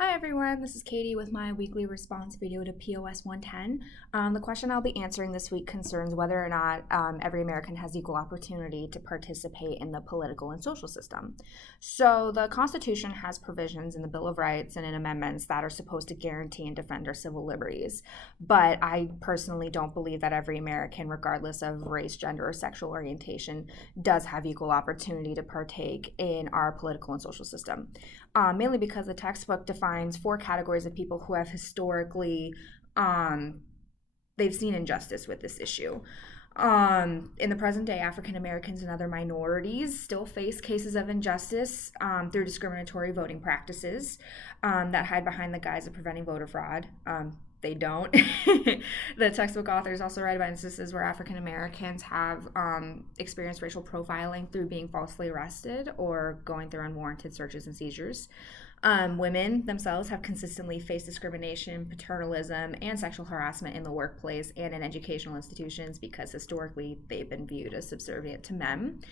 Hi everyone, this is Katie with my weekly response video to POS 110. The question I'll be answering this week concerns whether or not every American has equal opportunity to participate in the political and social system. So, the Constitution has provisions in the Bill of Rights and in amendments that are supposed to guarantee and defend our civil liberties. But I personally don't believe that every American, regardless of race, gender, or sexual orientation, does have equal opportunity to partake in our political and social system. Mainly because the textbook defines four categories of people who have historically um, they've seen injustice with this issue. In the present day, African Americans and other minorities still face cases of injustice through discriminatory voting practices that hide behind the guise of preventing voter fraud. They don't. The textbook authors also write about instances where African Americans have experienced racial profiling through being falsely arrested or going through unwarranted searches and seizures. Women themselves have consistently faced discrimination, paternalism, and sexual harassment in the workplace and in educational institutions because historically they've been viewed as subservient to men.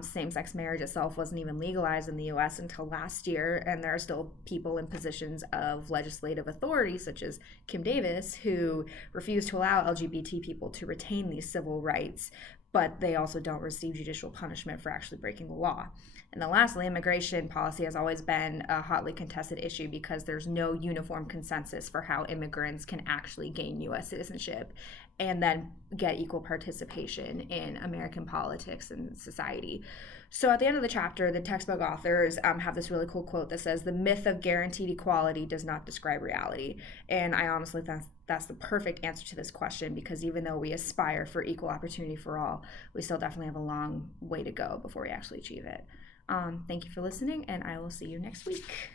Same sex marriage itself wasn't even legalized in the US until last year, and there are still people in positions of legislative authority, such as Kim Davis, who refuse to allow LGBT people to retain these civil rights, but they also don't receive judicial punishment for actually breaking the law. And then lastly, immigration policy has always been a hotly contested issue because there's no uniform consensus for how immigrants can actually gain US citizenship and then get equal participation in American politics and society. So at the end of the chapter, the textbook authors have this really cool quote that says, "The myth of guaranteed equality does not describe reality." And I honestly think that's the perfect answer to this question, because even though we aspire for equal opportunity for all, we still definitely have a long way to go before we actually achieve it. Thank you for listening, and I will see you next week.